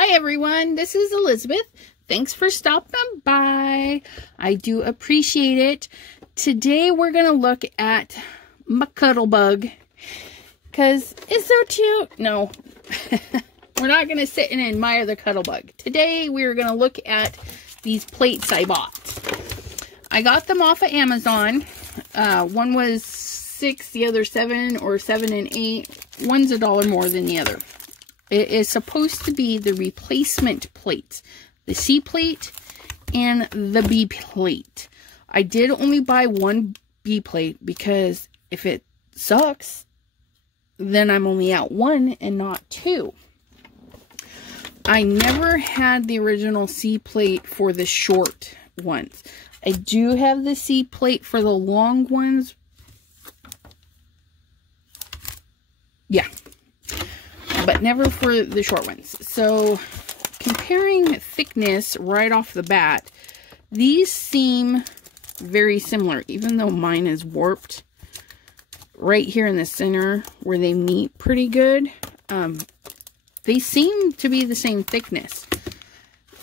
Hi everyone, this is Elizabeth. Thanks for stopping by. I do appreciate it. Today we're going to look at my Cuttlebug because it's so cute. No, we're not going to sit and admire the Cuttlebug. Today we're going to look at these plates I bought. I got them off of Amazon. One was $6, the other $7, or $7 and $8. One's $1 more than the other. It is supposed to be the replacement plates, the C plate and the B plate. I did only buy one B plate because if it sucks, then I'm only out one and not two. I never had the original C plate for the short ones. I do have the C plate for the long ones. Yeah. But never for the short ones. So, comparing thickness right off the bat, these seem very similar, even though mine is warped right here in the center where they meet pretty good. They seem to be the same thickness.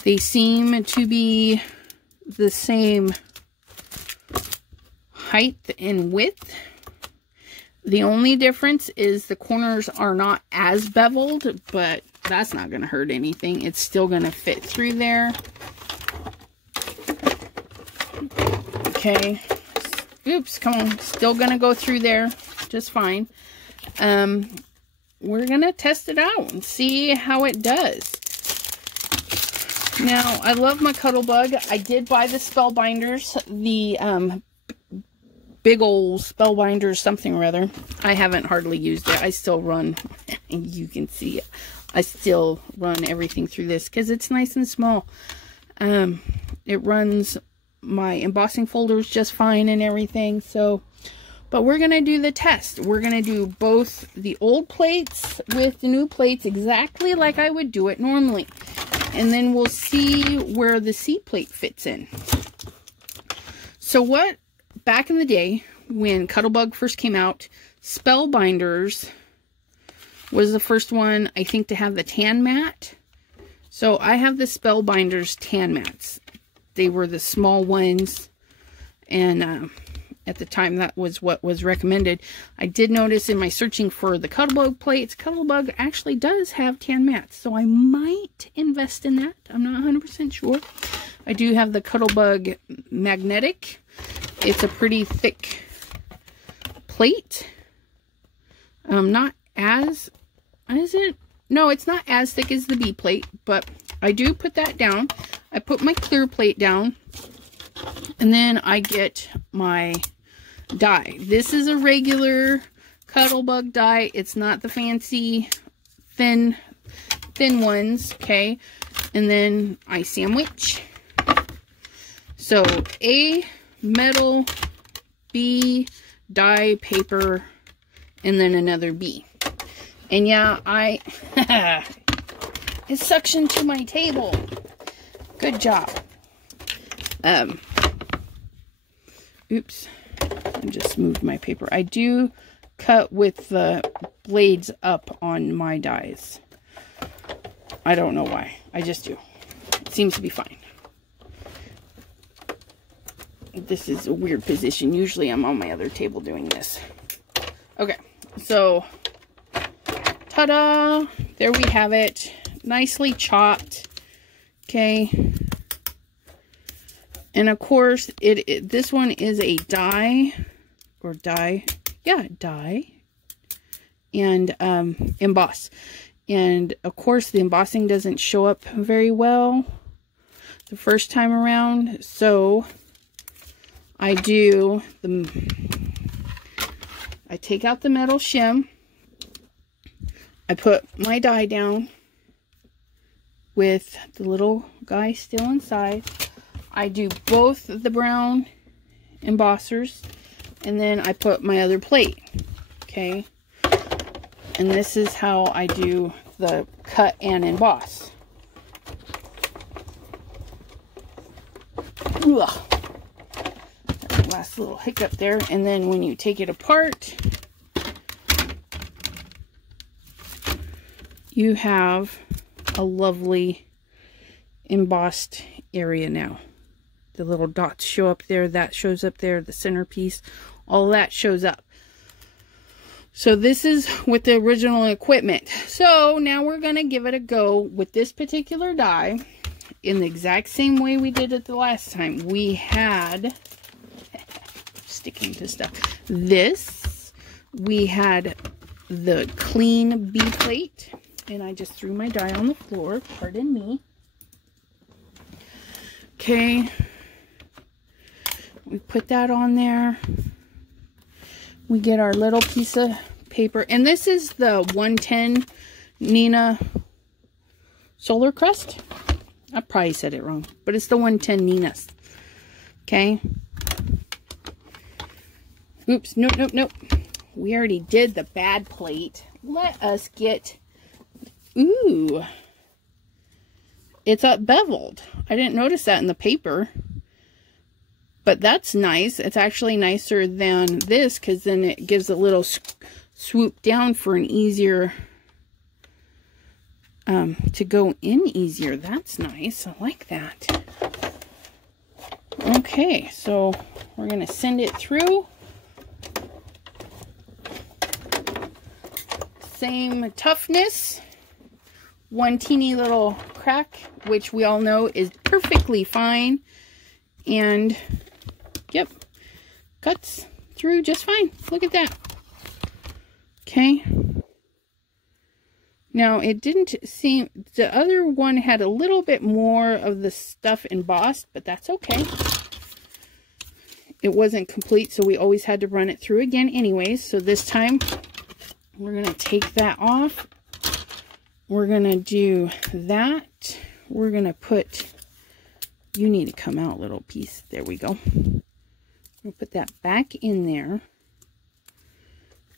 They seem to be the same height and width. The only difference is the corners are not as beveled, but that's not going to hurt anything. It's still going to fit through there. Okay. Oops, come on. Still going to go through there just fine. We're going to test it out and see how it does. Now, I love my Cuttlebug. I did buy the Spellbinders, the big old Spellbinders something or other. I haven't hardly used it. I still run, and you can see it. I still run everything through this because it's nice and small. It runs my embossing folders just fine and everything. So, but we're going to do the test. We're going to do both the old plates with the new plates exactly like I would do it normally. And then we'll see where the C plate fits in. So back in the day, when Cuttlebug first came out, Spellbinders was the first one, I think, to have the tan mat. So I have the Spellbinders tan mats. They were the small ones, and at the time that was what was recommended. I did notice in my searching for the Cuttlebug plates, Cuttlebug actually does have tan mats, so I might invest in that. I'm not 100% sure. I do have the Cuttlebug magnetic. It's a pretty thick plate. Not as, is it? No, it's not as thick as the B plate, but I do put that down. I put my clear plate down, and then I get my die. This is a regular Cuttlebug die. It's not the fancy thin ones, okay? And then I sandwich. So A, metal, B, die, paper, and then another B. And yeah, it suctioned to my table. Good job. Oops. I just moved my paper. I do cut with the blades up on my dies. I don't know why. I just do. It seems to be fine. This is a weird position. Usually I'm on my other table doing this. Okay, so ta-da! There we have it. Nicely chopped. Okay. And of course, this one is a die, or die. Yeah, die. And emboss. And of course, the embossing doesn't show up very well the first time around. So I take out the metal shim. I put my die down with the little guy still inside. I do both the brown embossers, and then I put my other plate. Okay. And this is how I do the cut and emboss. Ugh. Last little hiccup there. And then when you take it apart, you have a lovely embossed area now. The little dots show up there, that shows up there, the centerpiece, all that shows up. So this is with the original equipment. So now we're going to give it a go with this particular die in the exact same way we did it the last time. We had, sticking to stuff, this, we had the clean B plate, and I just threw my die on the floor, pardon me. Okay, we put that on there. We get our little piece of paper, and this is the 110 Nina Solar Crust. I probably said it wrong, but it's the 110 Nina's. Okay. Oops, nope, nope, nope. We already did the bad plate. Let us get, ooh, it's up beveled. I didn't notice that in the paper. But that's nice. It's actually nicer than this because then it gives a little swoop down for an easier, to go in easier. That's nice. I like that. Okay, so we're going to send it through. Same toughness. One teeny little crack, which we all know is perfectly fine. And yep, cuts through just fine. Look at that. Okay. Now, it didn't seem, the other one had a little bit more of the stuff embossed, but that's okay. It wasn't complete, so we always had to run it through again anyways. So this time, we're going to take that off. We're going to do that. We're going to put, you need to come out, little piece. There we go. We'll put that back in there.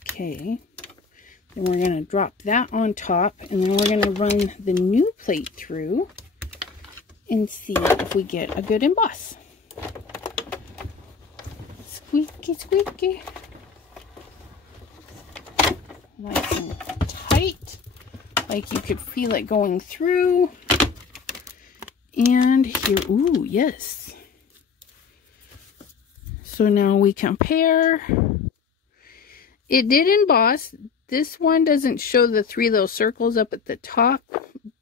Okay. Then we're going to drop that on top, and then we're going to run the new plate through and see if we get a good emboss. Squeaky, squeaky. Nice and tight, like you could feel it going through. And here, ooh, yes. So now we compare. It did emboss. This one doesn't show the 3 little circles up at the top,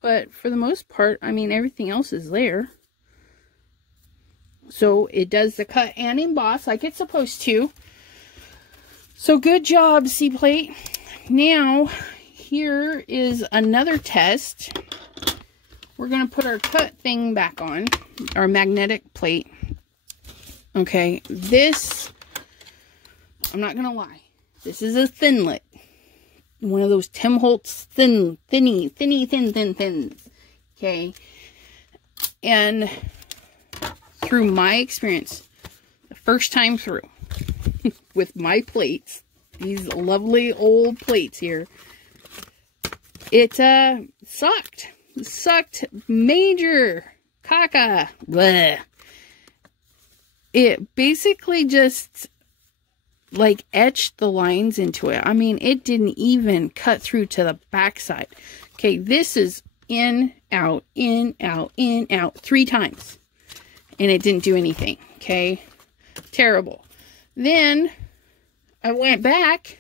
but for the most part, I mean, everything else is there. So it does the cut and emboss like it's supposed to. So good job, C-Plate. Now, here is another test. We're going to put our cut thing back on, our magnetic plate. Okay, this, I'm not going to lie, this is a Thinlet. One of those Tim Holtz thin. Okay, and through my experience, the first time through, with my plates, these lovely old plates here, it sucked. Sucked major caca. Bleh. It basically just like etched the lines into it. I mean, it didn't even cut through to the backside. Okay, this is in, out, in, out, in, out 3 times. And it didn't do anything. Okay, terrible. Then I went back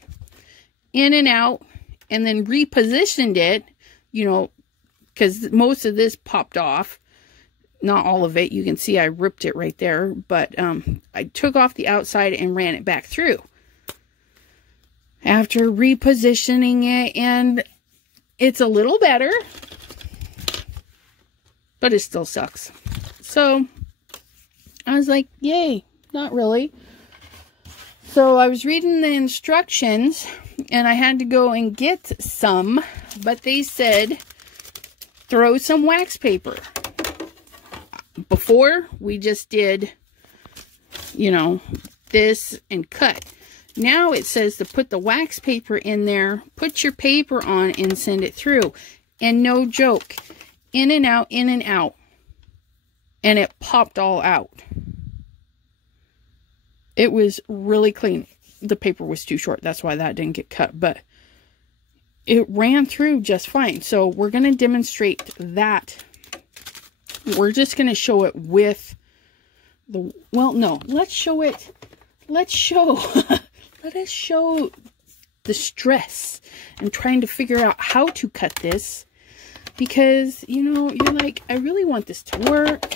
in and out and then repositioned it, you know, because most of this popped off. Not all of it. You can see I ripped it right there. But I took off the outside and ran it back through. After repositioning it, and it's a little better. But it still sucks. So I was like, yay. Not really. So I was reading the instructions, and I had to go and get some. But they said, throw some wax paper. Before, we just did, you know, this and cut. Now it says to put the wax paper in there, put your paper on, and send it through. And no joke, in and out, in and out. And it popped all out. It was really clean. The paper was too short. That's why that didn't get cut. But it ran through just fine. So we're going to demonstrate that. We're just going to show it with the, well, no, let's show it. Let's show, let us show the stress and trying to figure out how to cut this, because, you know, you're like, I really want this to work.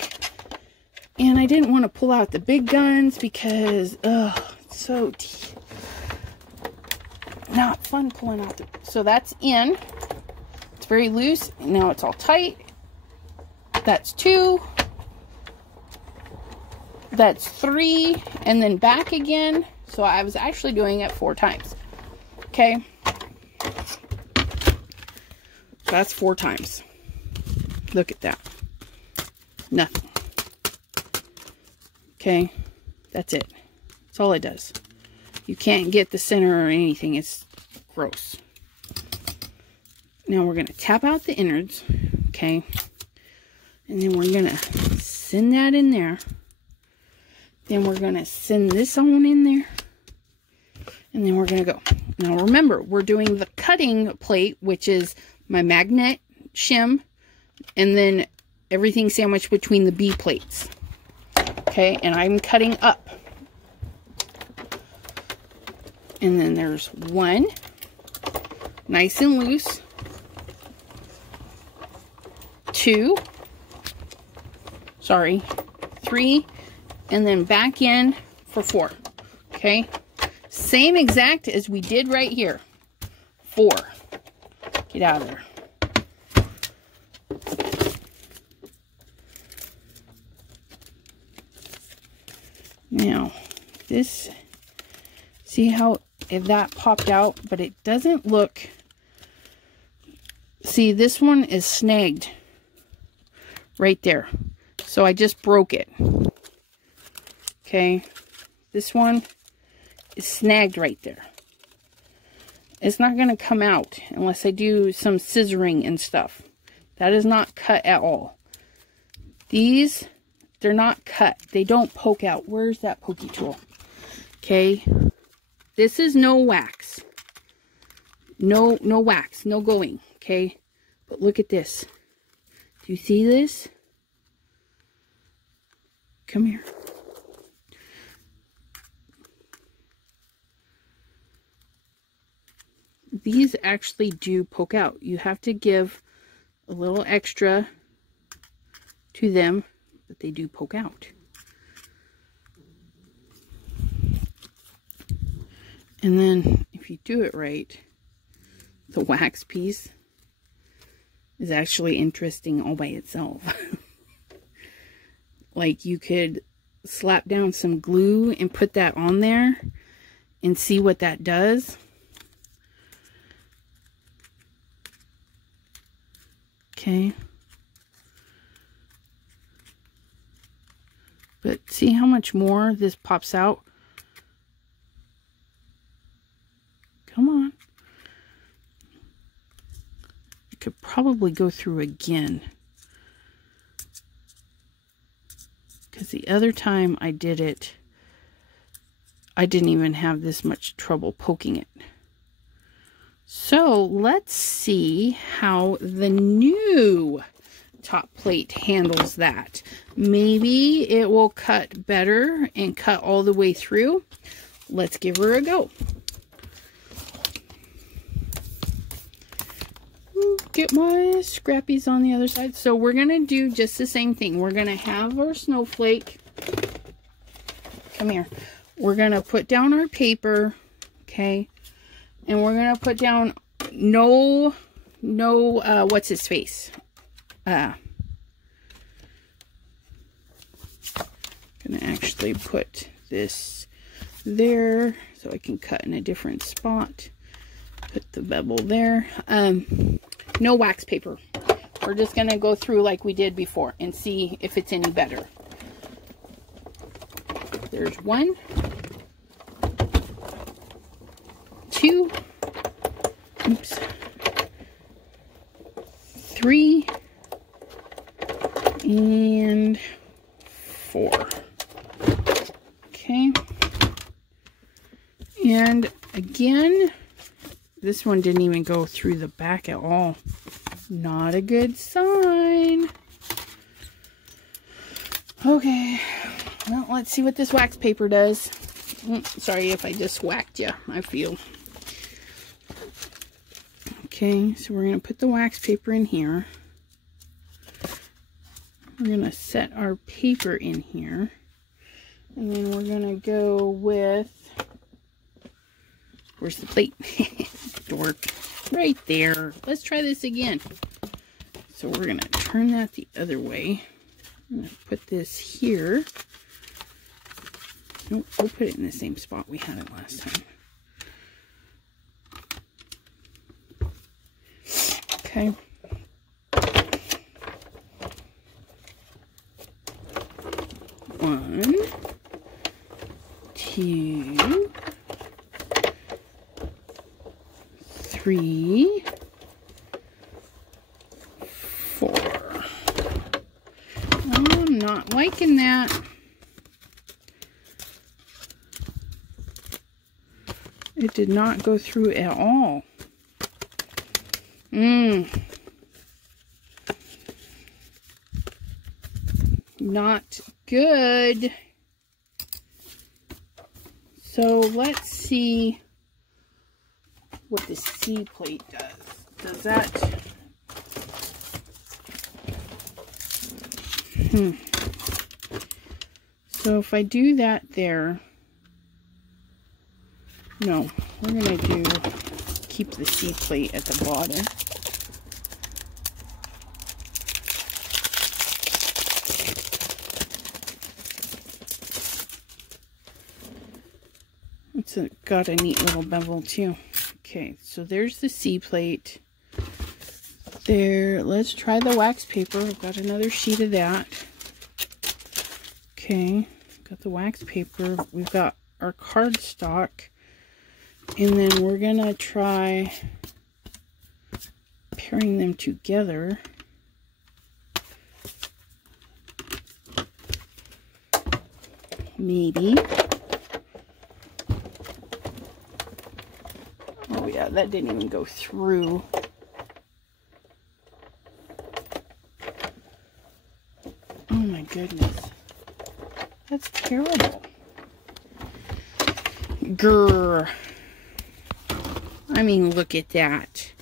And I didn't want to pull out the big guns because, it's so not fun pulling out the, so that's in. It's very loose. Now it's all tight. That's 2. That's 3. And then back again. So I was actually doing it 4 times. Okay. That's 4 times. Look at that. Nothing. Okay. That's it. That's all it does. You can't get the center or anything. It's gross. Now we're going to tap out the innards. Okay. And then we're going to send that in there. Then we're going to send this on in there. And then we're going to go. Now remember, we're doing the cutting plate, which is my magnet shim. And then everything sandwiched between the B plates. Okay. And I'm cutting up. And then there's 1, nice and loose, 2, sorry, 3, and then back in for 4, okay? Same exact as we did right here, 4, get out of there. Now, this, see how that popped out, but it doesn't look, see, this one is snagged right there. So I just broke it. Okay. This one is snagged right there. It's not going to come out unless I do some scissoring and stuff. That is not cut at all. These, they're not cut. They don't poke out. Where's that pokey tool? Okay. This is no wax. No wax. No going. Okay. But look at this. Do you see this? Come here. These actually do poke out. You have to give a little extra to them, but they do poke out. And then, if you do it right, the wax piece is actually interesting all by itself. Like, you could slap down some glue and put that on there and see what that does. Okay. But see how much more this pops out? Come on. I could probably go through again. Because the other time I did it, I didn't even have this much trouble poking it. So let's see how the new top plate handles that. Maybe it will cut better and cut all the way through. Let's give her a go. Get my scrappies on the other side. So we're going to do just the same thing. We're going to have our snowflake. Come here. We're going to put down our paper. Okay. And we're going to put down no, what's his face? Going to actually put this there so I can cut in a different spot. Put the bevel there. No wax paper. We're just going to go through like we did before and see if it's any better. There's 1, 2, oops, 3, and 4. Okay. And again, this one didn't even go through the back at all. Not a good sign. Okay, well, let's see what this wax paper does. Sorry if I just whacked you, I feel. Okay, so we're going to put the wax paper in here. We're going to set our paper in here. And then we're going to go with, where's the plate? Dork. Right there. Let's try this again. So we're going to turn that the other way. I'm going to put this here. Nope, we'll put it in the same spot we had it last time. Okay. One, two, three, four. Oh, I'm not liking that. It did not go through at all. Not good. So let's see what the C plate does. Does that... So if I do that there... No, we're going to keep the C plate at the bottom. It's got a neat little bevel too. Okay, so there's the C plate. There, let's try the wax paper. I've got another sheet of that. Okay, got the wax paper. We've got our cardstock. And then we're gonna try pairing them together. Maybe. Oh yeah, that didn't even go through. Oh my goodness. That's terrible. Grr. I mean, look at that.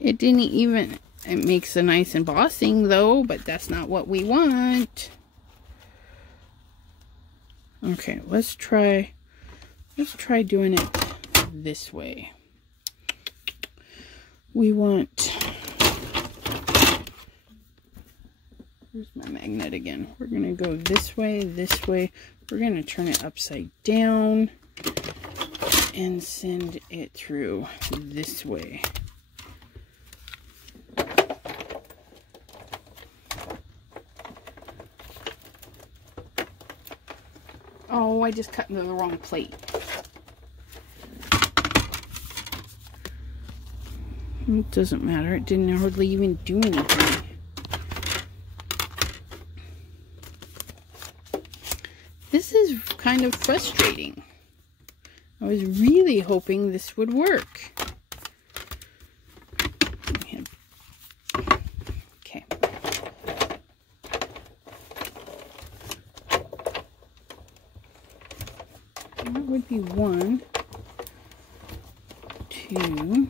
It didn't even... It makes a nice embossing, though, but that's not what we want. Okay, let's try doing it this way. We want... Where's my magnet again? We're going to go this way, this way. We're going to turn it upside down and send it through this way. Oh, I just cut into the wrong plate. It doesn't matter. It didn't hardly even do anything. This is kind of frustrating. I was really hoping this would work. Okay. That would be 1, 2,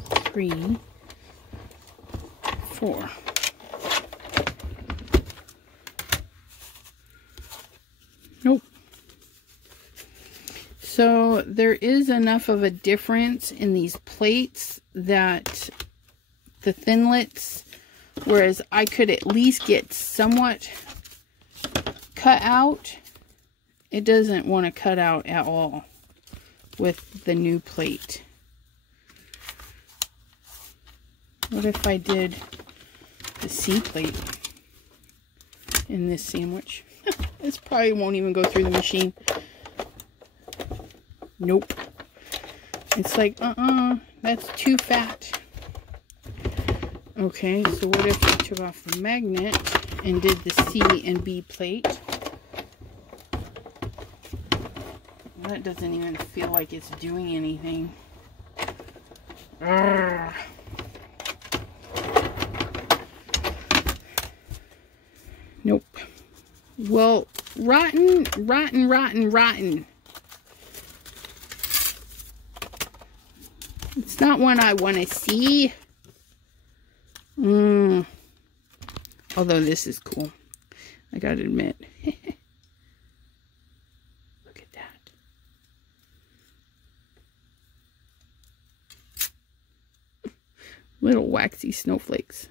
3, 4. Nope. So there is enough of a difference in these plates that the Thinlets, whereas I could at least get somewhat cut out, it doesn't want to cut out at all with the new plate. What if I did the C plate in this sandwich? This probably won't even go through the machine. Nope. It's like, that's too fat. Okay, so what if I took off the magnet and did the C and B plate? That doesn't even feel like it's doing anything. Urgh. Nope. Well, rotten. It's not one I want to see. Although this is cool. I gotta admit. Look at that. Little waxy snowflakes.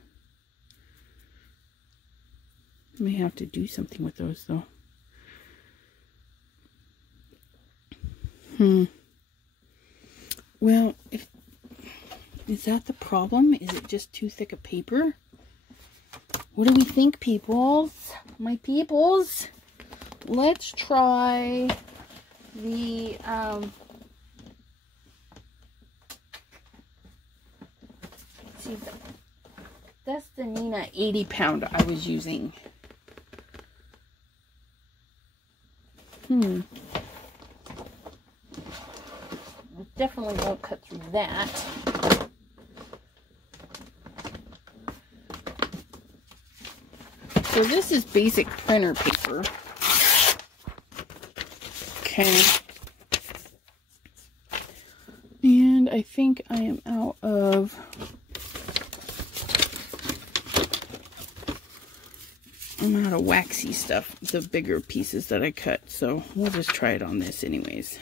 May have to do something with those though. Well, is that the problem? Is it just too thick a paper? What do we think, peoples? My peoples? Let's try the let's see, that's the Nina 80 pound I was using. Definitely won't cut through that. So this is basic printer paper. Okay. And I think I am out of waxy stuff, the bigger pieces that I cut. So we'll just try it on this anyways.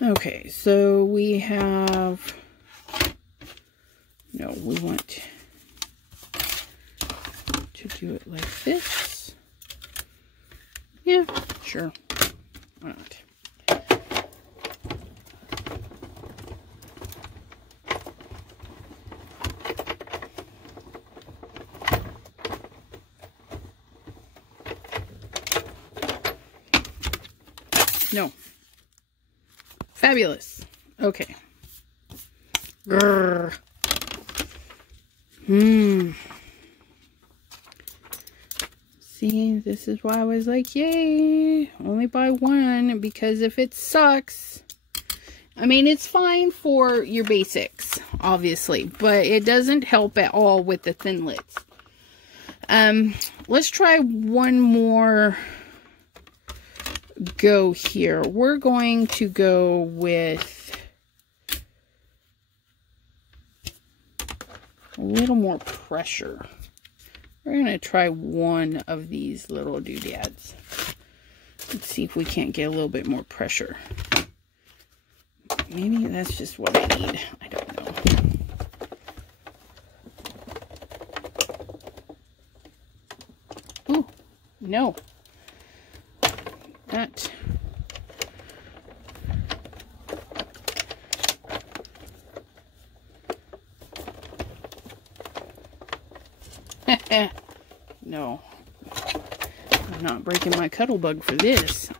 Okay, so we have, no, we want to do it like this. Yeah, sure. Why not? No. Fabulous. Okay. Grrr. See, this is why I was like, yay, only buy one, because if it sucks, I mean, it's fine for your basics, obviously, but it doesn't help at all with the Thinlets. Let's try one more go here. We're going to go with a little more pressure. We're going to try one of these little doodads. Let's see if we can't get a little bit more pressure. Maybe that's just what I need. I don't know. Ooh, no. That. No. I'm not breaking my Cuttlebug for this.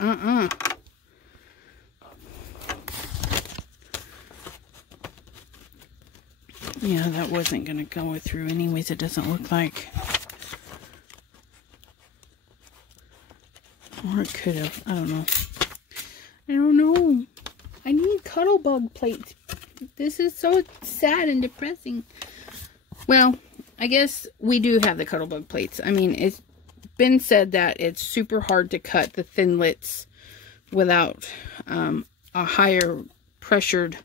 Yeah, that wasn't going to go through anyways. It doesn't look like. Or it could have. I don't know. I don't know. I need Cuttlebug plates. This is so sad and depressing. Well, I guess we do have the Cuttlebug plates. I mean, it's been said that it's super hard to cut the Thinlets without a higher pressured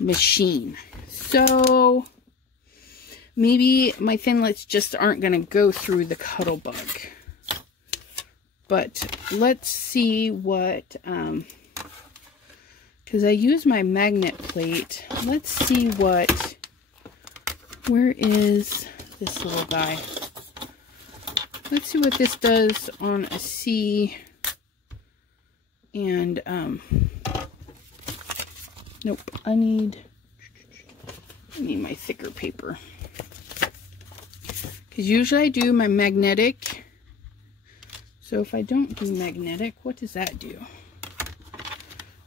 machine. So maybe my Thinlets just aren't going to go through the Cuttlebug. But let's see what, because I use my magnet plate. Let's see what, where is this little guy? Let's see what this does on a C. And, nope, I need my thicker paper. Because usually I do my magnetic. So if I don't do magnetic, what does that do?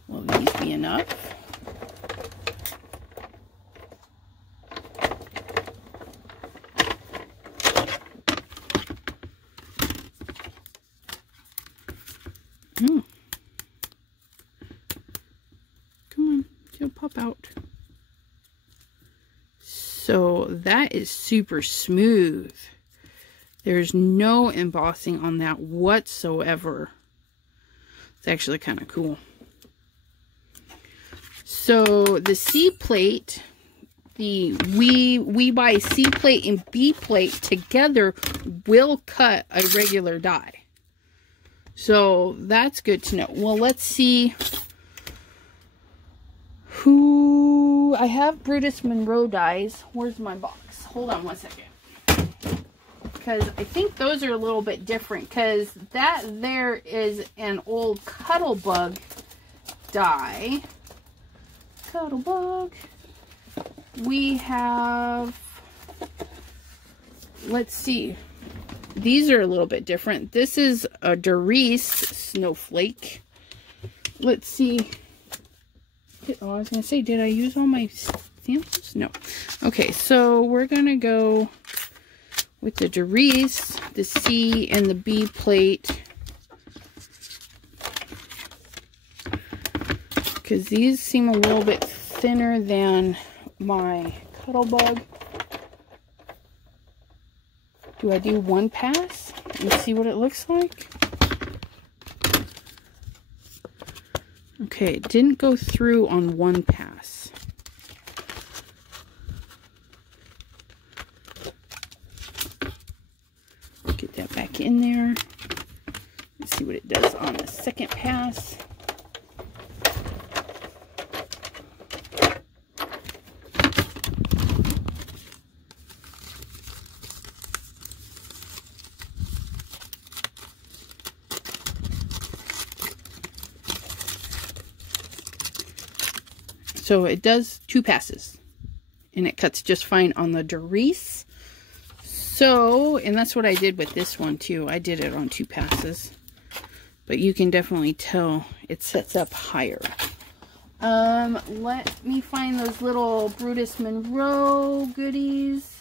Will these be enough? Come on, she'll pop out. So that is super smooth. There's no embossing on that whatsoever. It's actually kind of cool. So the C plate, we buy C plate and B plate together will cut a regular die. So that's good to know. Well, let's see who I have. Brutus Monroe dies. Where's my box? Hold on one second. Because I think those are a little bit different. Because that there is an old Cuttlebug die. Cuttlebug. We have, let's see. These are a little bit different. This is a Doris snowflake. Let's see. Oh, I was going to say, did I use all my samples? No. Okay, so we're going to go with the Doris, the C, and the B plate. Because these seem a little bit thinner than my Cuttlebug. Do I do one pass and see what it looks like? Okay, it didn't go through on one pass. Get that back in there. Let's see what it does on the second pass. So it does 2 passes, and it cuts just fine on the Doris. So, and that's what I did with this one too. I did it on 2 passes, but you can definitely tell it sets up higher. Let me find those little Brutus Monroe goodies.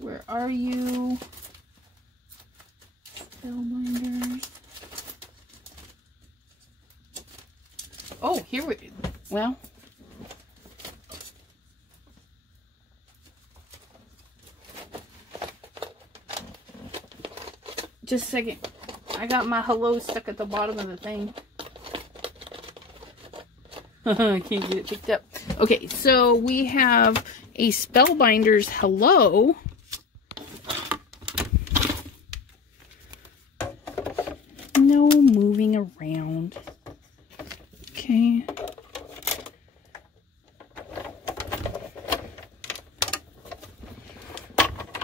Where are you? Spellbinders. Oh, here we, well, just a second. I got my hello stuck at the bottom of the thing. I can't get it picked up. Okay, so we have a Spellbinders hello. No moving around. Okay.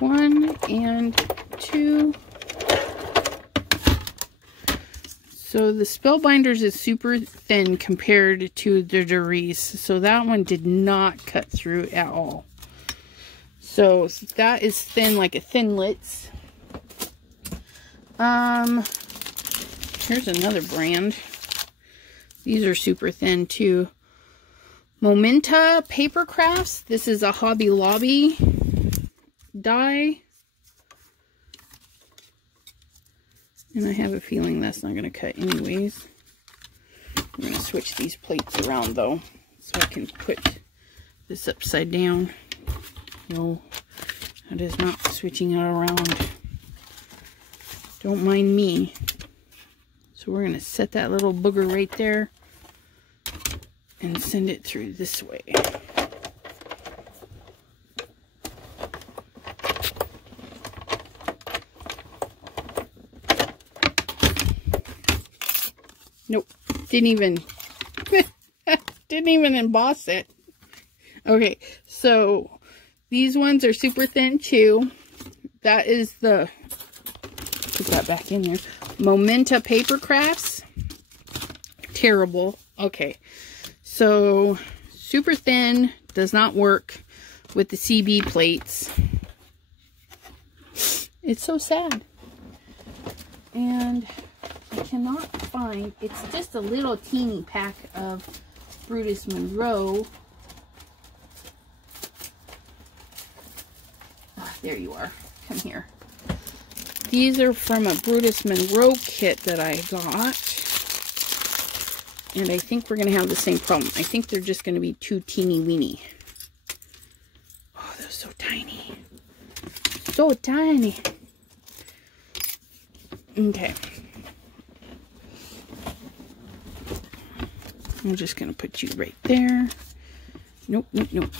One and two. So the Spellbinders is super thin compared to the Doris. So that one did not cut through at all. So that is thin like a Thinlets. Here's another brand. These are super thin too. Momenta Paper Crafts. This is a Hobby Lobby die. And I have a feeling that's not going to cut anyways. I'm going to switch these plates around though, so I can put this upside down. No, that is not switching it around. Don't mind me. So we're going to set that little booger right there and send it through this way. Nope, didn't even emboss it. Okay, so these ones are super thin too. That is the, put that back in there. Momenta Paper Crafts. Terrible. Okay, so super thin, does not work with the CB plates. It's so sad. And I cannot find, it's just a little teeny pack of Brutus Monroe. Oh, there you are. Come here. These are from a Brutus Monroe kit that I got. And I think we're going to have the same problem. I think they're just going to be too teeny weeny. tiny. So tiny. Okay. I'm just going to put you right there. Nope, nope, nope.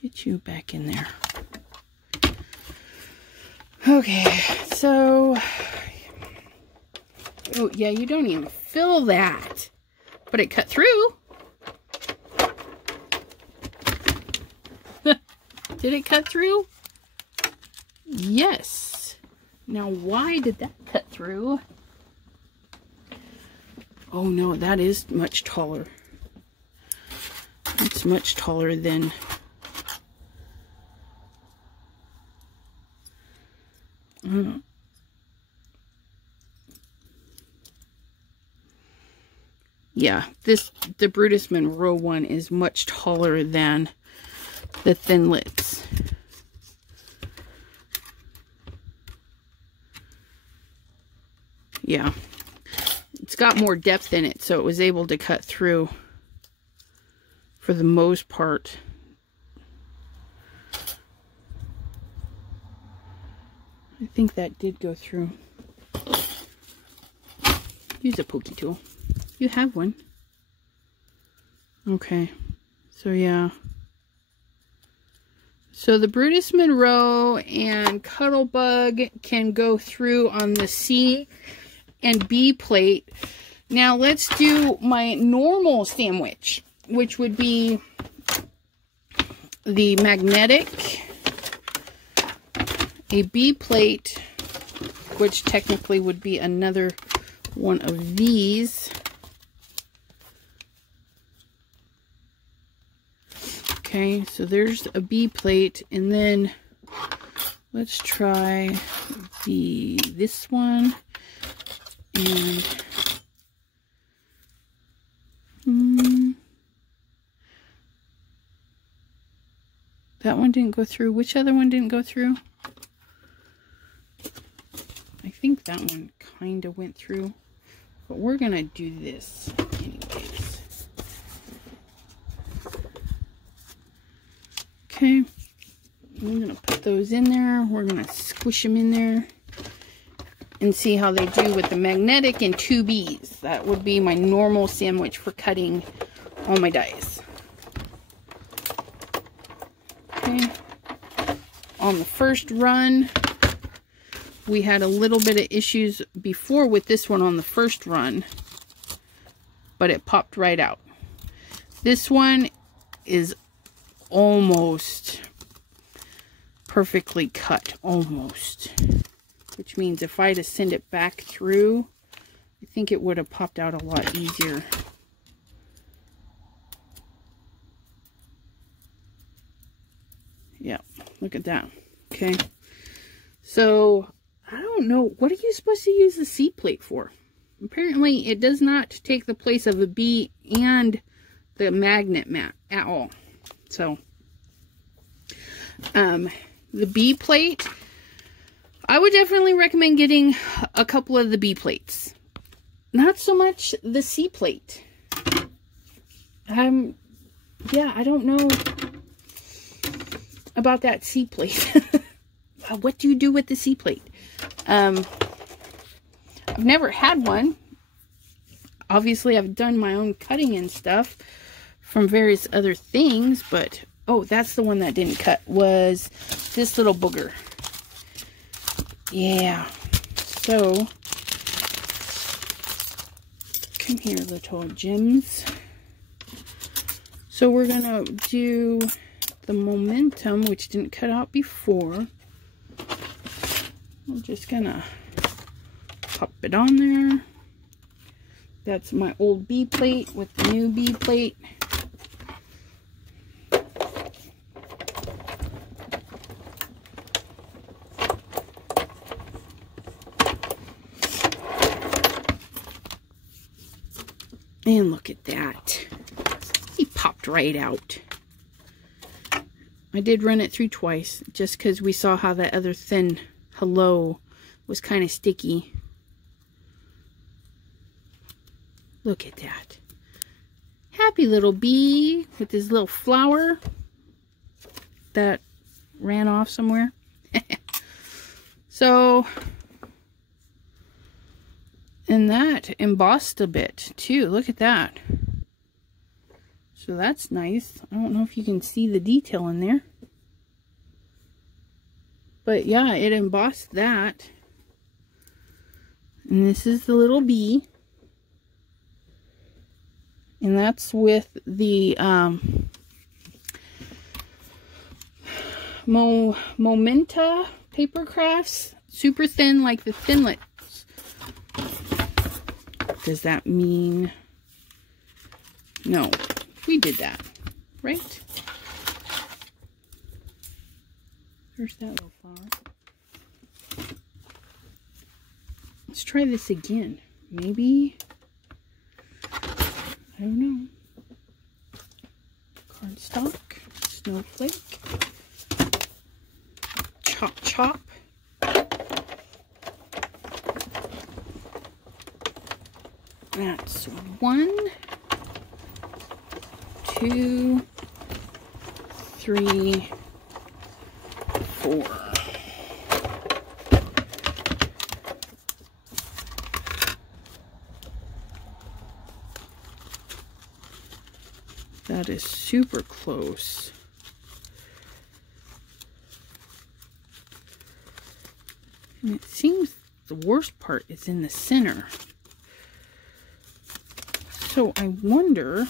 Get you back in there. Okay, so... Oh, yeah, you don't even feel that. But it cut through. Did it cut through? Yes. Now, why did that cut through? Oh, no, that is much taller. It's much taller than... Yeah, the Brutus Monroe one is much taller than the Thinlets. Yeah, it's got more depth in it, so it was able to cut through for the most part. I think that did go through. Use a pokey tool. You have one. Okay. So, yeah. So, the Brutus Monroe and Cuttlebug can go through on the C and B plate. Now, let's do my normal sandwich, which would be the magnetic, a B plate, which technically would be another one of these. Okay, so there's a B plate, and then let's try this one, and that one didn't go through. Which other one didn't go through? I think that one kind of went through, but we're gonna do this anyways. Okay, I'm gonna put those in there. We're gonna squish them in there and see how they do with the magnetic and 2Bs. That would be my normal sandwich for cutting all my dies. Okay, on the first run, we had a little bit of issues before with this one on the first run, but it popped right out. This one is almost perfectly cut, almost. Which means if I had to send it back through, I think it would have popped out a lot easier. Yeah, look at that. Okay. So, I don't know. What are you supposed to use the C plate for? Apparently, it does not take the place of a B and the magnet mat at all. So, the B plate, I would definitely recommend getting a couple of the B plates. Not so much the C plate. Yeah, I don't know about that C plate. What do you do with the C plate? I've never had one. Obviously, I've done my own cutting and stuff from various other things, but oh, that's the one that didn't cut, was this little booger. Yeah. So, come here, little gems. So we're gonna do the momentum, which didn't cut out before. I'm just gonna pop it on there. That's my old B plate with the new B plate. And look at that. He popped right out. I did run it through twice, just because we saw how that other thin hello was kind of sticky. Look at that. Happy little bee with his little flower that ran off somewhere. So, and that embossed a bit too. Look at that. So that's nice. I don't know if you can see the detail in there. But yeah, it embossed that. And this is the little bee. And that's with the Momenta paper crafts. Super thin, like the Thinlets. Does that mean... No, we did that, right? There's that little flower. Let's try this again. Maybe... I don't know. Cardstock, snowflake, chop chop. That's 1, 2, 3, 4. That is super close. And it seems the worst part is in the center. So I wonder...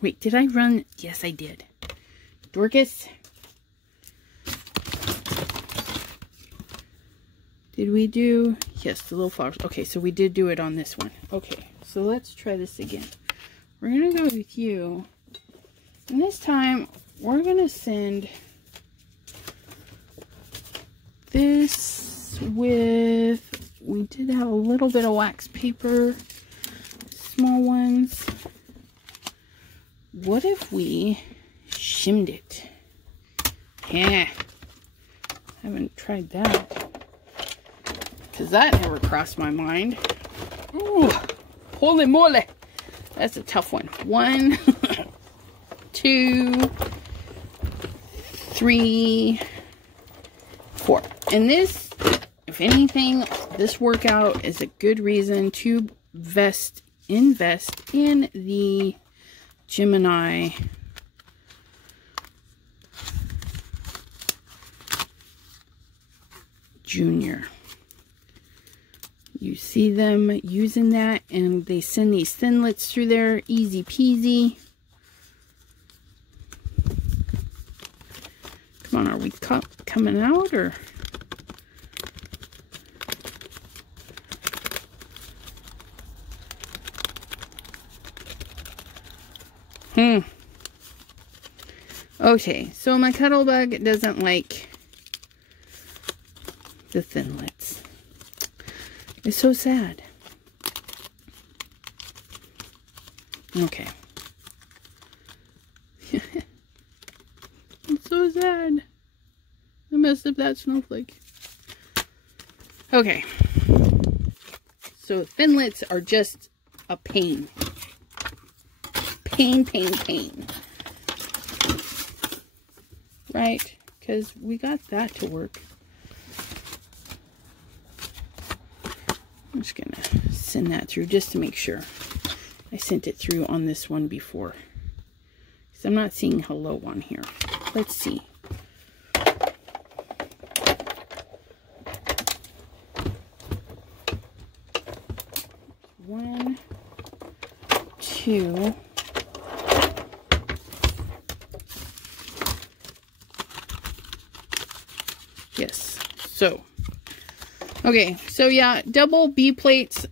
Wait, did I run? Yes, I did. Dorcas? Did we do... Yes, the little flowers. Okay, so we did do it on this one. Okay, so let's try this again. We're going to go with you. And this time, we're going to send this with... We did have a little bit of wax paper. Small ones. What if we shimmed it? Yeah. Haven't tried that. Because that never crossed my mind. Ooh, holy moly. That's a tough one. 1, 2, 3, 4. And this, if anything, this workout is a good reason to invest in the Gemini Junior. You see them using that, and they send these Thinlets through there, easy peasy. Come on, are we coming out, or? Okay, so my Cuttlebug doesn't like the Thinlets. It's so sad. Okay. It's so sad. I messed up that snowflake. Okay. So Thinlets are just a pain. Pain. Right? Because we got that to work. I'm just going to send that through just to make sure. I sent it through on this one before. Because I'm not seeing hello on here. Let's see. One, 2. Yes. So. Okay, so yeah, double B plates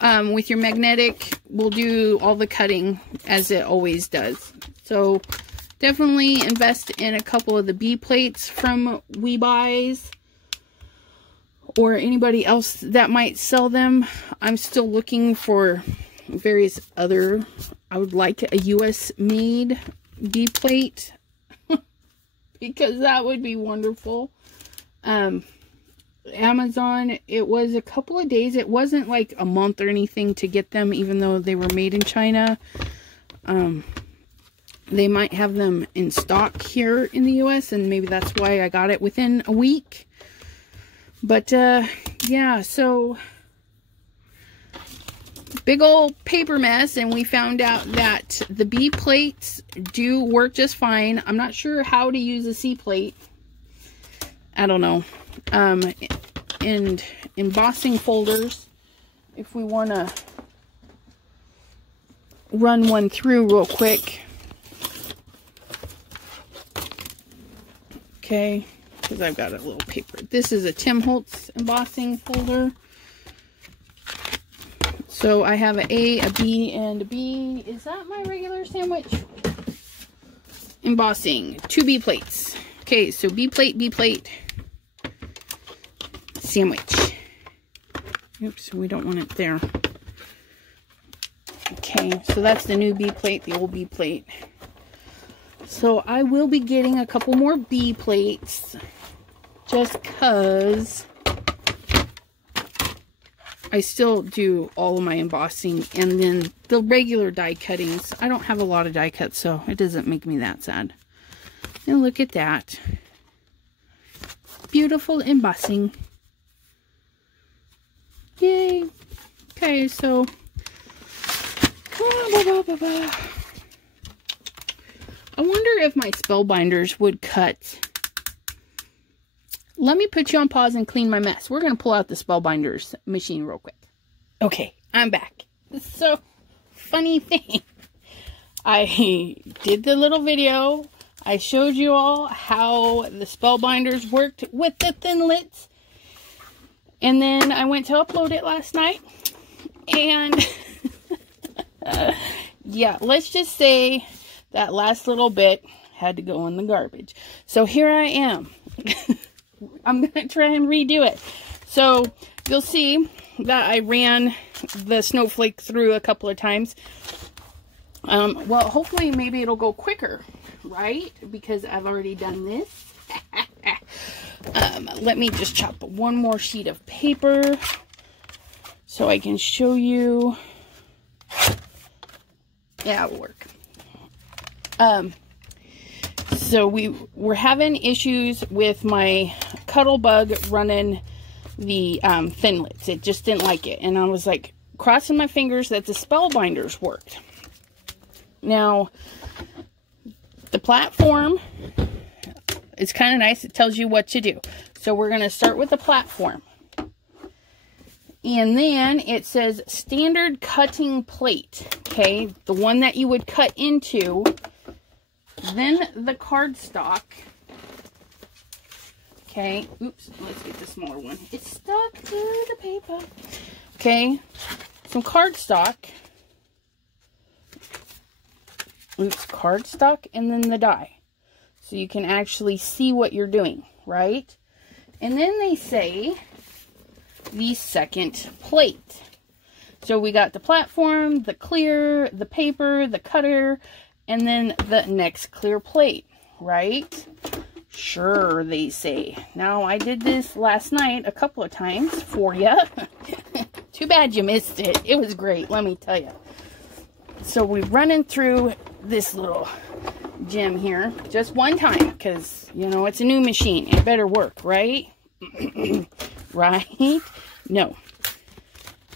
with your magnetic will do all the cutting as it always does. So definitely invest in a couple of the B plates from WeBuys or anybody else that might sell them. I'm still looking for various other, I would like a US made B plate because that would be wonderful. Amazon. It was a couple of days. It wasn't like a month or anything to get them, even though they were made in China. They might have them in stock here in the US, and maybe that's why I got it within a week. But yeah, so big old paper mess, and we found out that the B plates do work just fine. I'm not sure how to use a C plate. I don't know. And embossing folders, if we want to run one through real quick. Okay, because I've got a little paper. This is a Tim Holtz embossing folder. So I have an A, a B, and a B. Is that my regular sandwich? Embossing, 2 B plates. Okay, so B plate, sandwich. Oops, we don't want it there. Okay, so that's the new B plate, the old B plate. So I will be getting a couple more B plates just because I still do all of my embossing, and then the regular die cuttings. I don't have a lot of die cuts, so it doesn't make me that sad. And look at that. Beautiful embossing. Yay. Okay, so I wonder if my Spellbinders would cut. Let me put you on pause and clean my mess. We're going to pull out the Spellbinders machine real quick. Okay, I'm back. So, funny thing. I did the little video. I showed you all how the Spellbinders worked with the Thinlets. And then I went to upload it last night. And yeah, let's just say that last little bit had to go in the garbage. So here I am. I'm going to try and redo it. So you'll see that I ran the snowflake through a couple of times. Well, hopefully maybe it'll go quicker, right? Because I've already done this. Let me just chop one more sheet of paper so I can show you. Yeah, it'll work. So we're having issues with my Cuttlebug running the Thinlets. It just didn't like it. And I was like crossing my fingers that the Spellbinders worked. Now, the platform is kind of nice. It tells you what to do. So we're going to start with the platform. And then it says standard cutting plate. Okay, the one that you would cut into. Then the cardstock. Okay, oops, let's get the smaller one. It's stuck to the paper. Okay, some cardstock. Oops, cardstock, and then the die. So you can actually see what you're doing, right? And then they say the second plate. So we got the platform, the clear, the paper, the cutter, and then the next clear plate, right? Sure, they say. Now, I did this last night a couple of times for you. Too bad you missed it. It was great, let me tell you. So we're running through this little gem here just one time because, you know, it's a new machine. It better work, right? Right? No.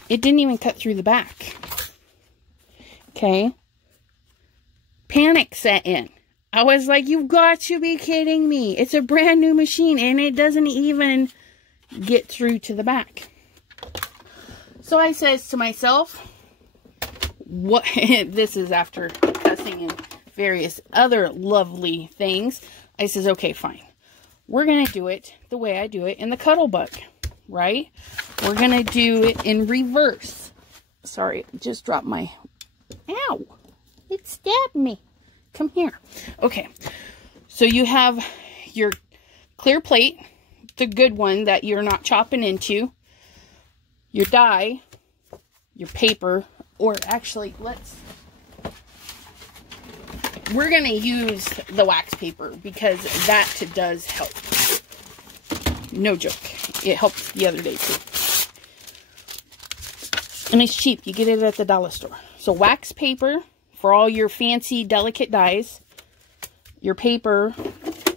It didn't even cut through the back. Okay. Panic set in. I was like, you've got to be kidding me. It's a brand new machine and it doesn't even get through to the back. So I says to myself, what? This is after cussing and various other lovely things. I says, okay, fine. We're going to do it the way I do it in the Cuttlebug, right? We're going to do it in reverse. Sorry, just dropped my... Ow! It stabbed me. Come here. Okay, so you have your clear plate, the good one that you're not chopping into, your die, your paper, or actually, we're going to use the wax paper because that does help. No joke. it helped the other day too. And it's cheap. You get it at the dollar store. So wax paper for all your fancy, delicate dies. Your paper.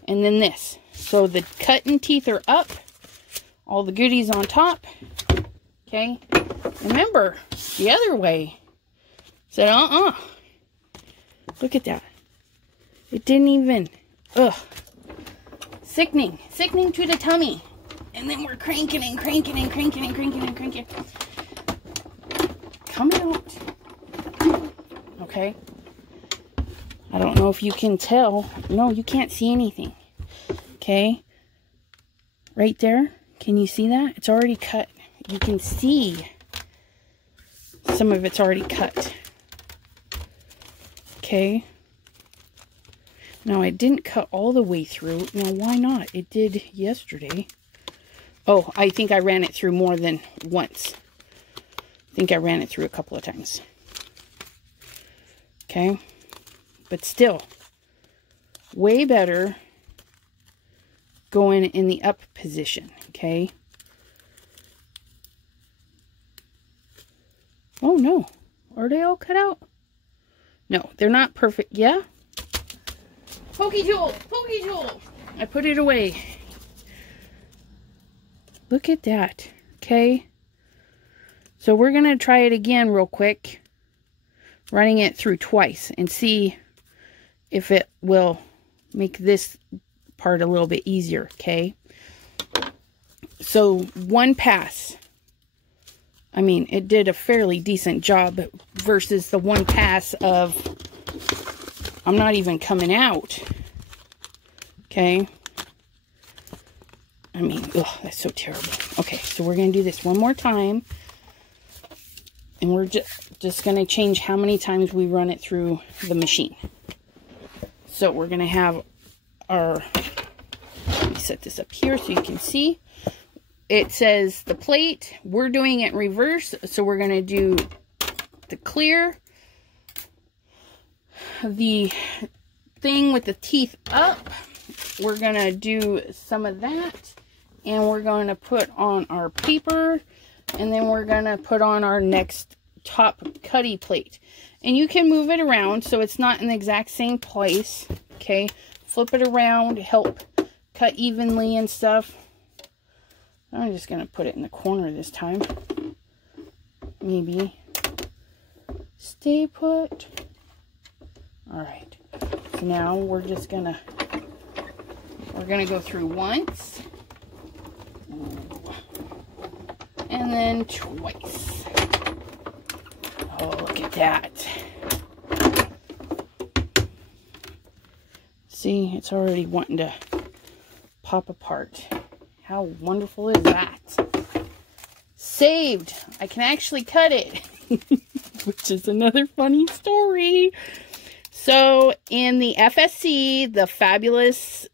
And then this. So the cutting teeth are up. All the goodies on top. Okay. Remember, the other way. Said, Look at that. It didn't even. Ugh. Sickening. Sickening to the tummy. And then we're cranking and cranking and cranking and cranking and cranking. Come out. Okay. I don't know if you can tell. No, you can't see anything. Okay. Right there. Can you see that? It's already cut. You can see some of it's already cut. Okay. Now, I didn't cut all the way through. Now, why not? It did yesterday. Oh, I think I ran it through more than once. I think I ran it through a couple of times. Okay. But still, way better going in the up position. Okay. Oh, no. Are they all cut out? No, they're not perfect. Yeah? Pokey tool! Pokey tool! I put it away. Look at that. Okay. So we're going to try it again real quick. Running it through twice. And see if it will make this part a little bit easier. Okay. So one pass. I mean, it did a fairly decent job versus the one pass of I'm not even coming out. Okay. I mean, ugh, that's so terrible. Okay, so we're going to do this one more time. And we're just going to change how many times we run it through the machine. So we're going to have our, let me set this up here so you can see. It says the plate, we're doing it in reverse. So we're going to do the clear, the thing with the teeth up. We're going to do some of that. And we're going to put on our paper. And then we're going to put on our next top cutty plate. And you can move it around so it's not in the exact same place. Okay. Flip it around. Help cut evenly and stuff. I'm just going to put it in the corner this time. Maybe. Stay put. Alright. So now we're just going to, go through once. And then twice. Oh, look at that. See, it's already wanting to pop apart. How wonderful is that? Saved. I can actually cut it. Which is another funny story. So, in the FSC, the Fabulous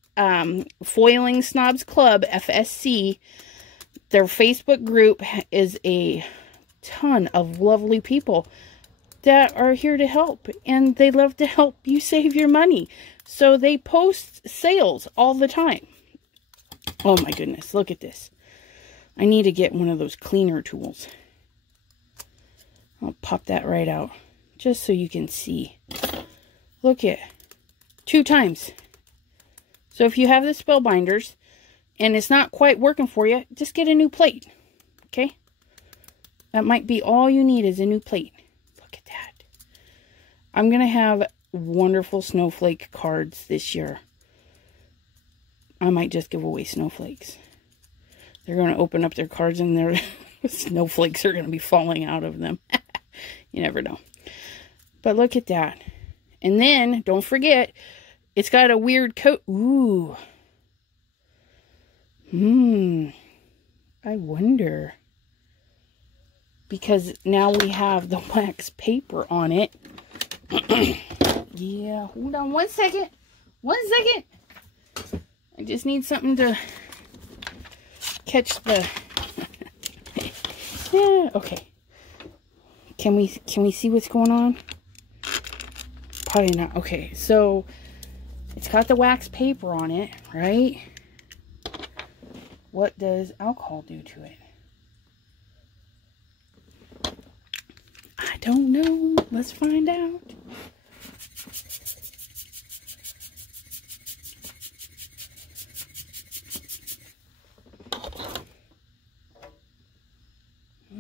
Foiling Snobs Club, FSC, their Facebook group is a ton of lovely people that are here to help. And they love to help you save your money. So, they post sales all the time. Oh my goodness, look at this. I need to get one of those cleaner tools. I'll pop that right out. Just so you can see. Look at 2 times. So if you have the Spellbinders and it's not quite working for you, just get a new plate. Okay? That might be all you need is a new plate. Look at that. I'm going to have wonderful snowflake cards this year. I might just give away snowflakes. They're going to open up their cards and their snowflakes are going to be falling out of them. You never know. But look at that. And then, don't forget, it's got a weird coat. Ooh. I wonder. Because now we have the wax paper on it. Yeah, hold on one second. 1 second. I just need something to catch the... Yeah, okay. Can we see what's going on? Probably not. Okay, so it's got the wax paper on it, right? What does alcohol do to it? I don't know. Let's find out.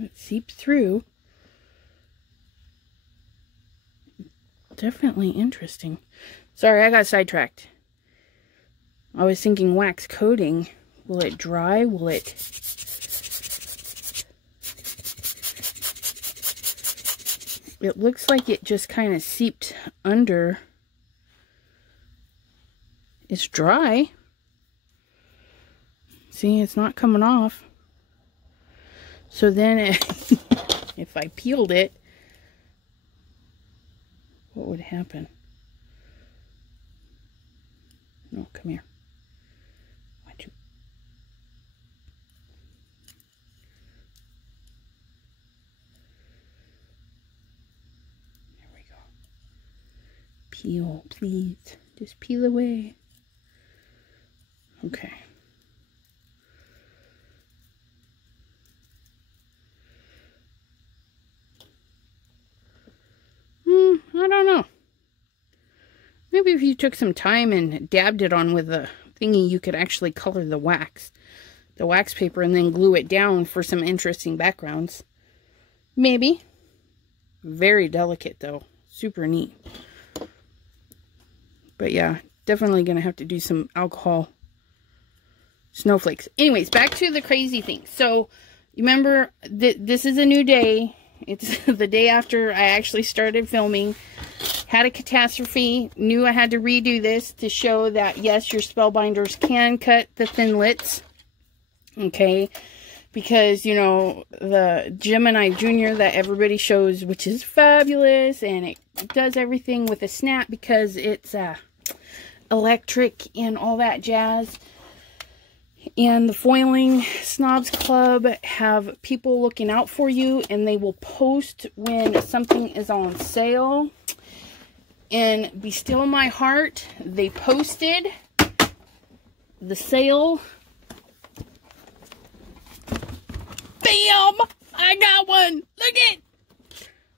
It seeps through. Definitely interesting. Sorry, I got sidetracked. I was thinking wax coating. Will it dry? Will it... It looks like it just kind of seeped under. It's dry. See, it's not coming off. So then if I peeled it, what would happen? No, come here. Watch you. There we go. Peel, please. Just peel away. Okay. I don't know. Maybe if you took some time and dabbed it on with a thingy, you could actually color the wax paper, and then glue it down for some interesting backgrounds. Maybe. Very delicate though. Super neat. But yeah, definitely gonna have to do some alcohol snowflakes. Anyways, back to the crazy thing. So, you remember, this is a new day. It's the day after I actually started filming. Had a catastrophe. Knew I had to redo this to show that, yes, your Spellbinders can cut the Thinlets. Okay? Because, you know, the Gemini Junior that everybody shows, which is fabulous, and it does everything with a snap because it's electric and all that jazz. And the Foiling Snobs Club have people looking out for you, and they will post when something is on sale. And be still my heart, they posted the sale. Bam! I got one! Look it!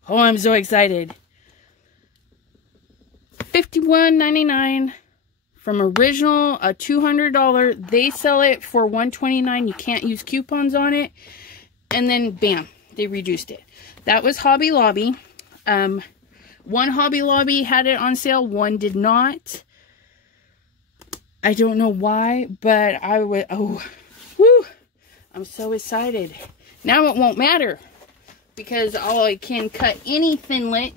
Oh, I'm so excited. $51.99. From original, a $200, they sell it for $129. You can't use coupons on it. And then, bam, they reduced it. That was Hobby Lobby. One Hobby Lobby had it on sale, one did not. I don't know why, but I would, oh, whoo, I'm so excited. Now it won't matter, because I can cut any Thinlet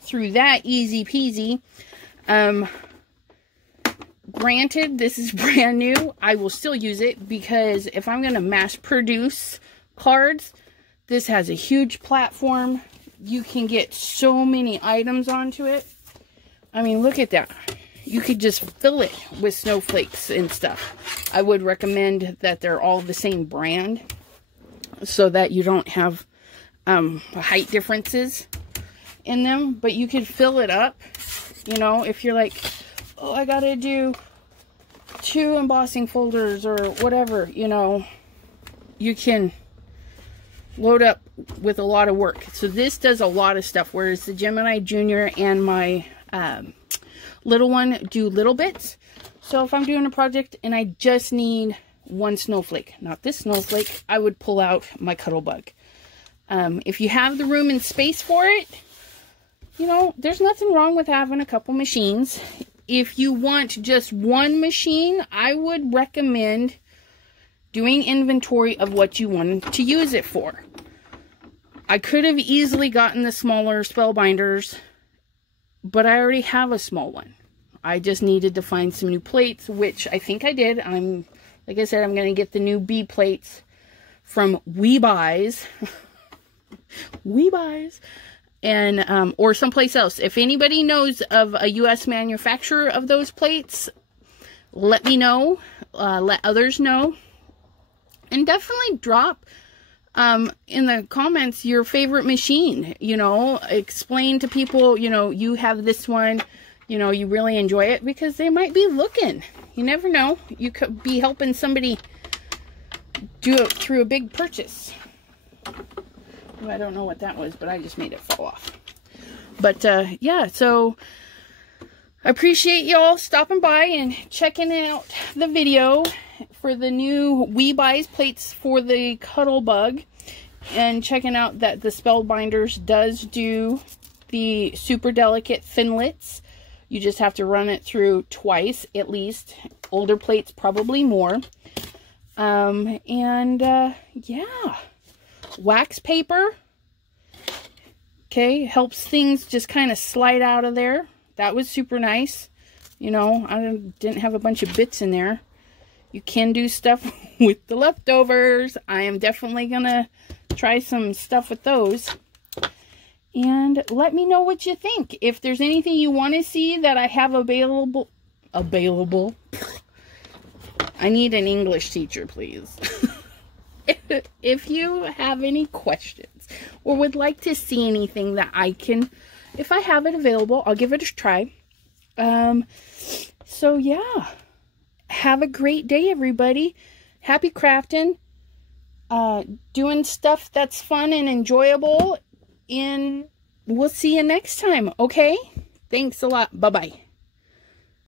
through that easy peasy. Granted, this is brand new. I will still use it because if I'm going to mass produce cards, this has a huge platform. You can get so many items onto it. I mean, look at that. You could just fill it with snowflakes and stuff. I would recommend that they're all the same brand so that you don't have height differences in them. But you could fill it up, you know, if you're like, oh, I gotta do 2 embossing folders or whatever, you know, you can load up with a lot of work. So this does a lot of stuff, whereas the Gemini Junior and my little one do little bits. So if I'm doing a project and I just need one snowflake, not this snowflake, I would pull out my Cuttlebug. If you have the room and space for it, you know, there's nothing wrong with having a couple machines. If you want just one machine, I would recommend doing inventory of what you want to use it for. I could have easily gotten the smaller Spellbinders, but I already have a small one. I just needed to find some new plates, which I think I did. Like I said, I'm going to get the new B plates from WeBuys. WeBuys. And, or someplace else. If anybody knows of a U.S. manufacturer of those plates, let me know. Let others know. And definitely drop in the comments your favorite machine. You know, explain to people, you know, you have this one, you know, you really enjoy it, because they might be looking. You never know. You could be helping somebody do it through a big purchase. I don't know what that was, but I just made it fall off. But yeah, so I appreciate y'all stopping by and checking out the video for the new We Buys plates for the Cuttlebug, and checking out that the Spellbinders does do the super delicate Thinlets. You just have to run it through twice at least. Older plates probably more. Yeah, wax paper, okay, helps things just kind of slide out of there. That was super nice. You know, I didn't have a bunch of bits in there. You can do stuff with the leftovers. I am definitely gonna try some stuff with those. And let me know what you think. If there's anything you want to see that I have available. I need an English teacher, please. If you have any questions or would like to see anything that I can, if I have it available, I'll give it a try. So yeah, have a great day, everybody. Happy crafting, doing stuff that's fun and enjoyable, and we'll see you next time. Okay, thanks a lot. Bye bye.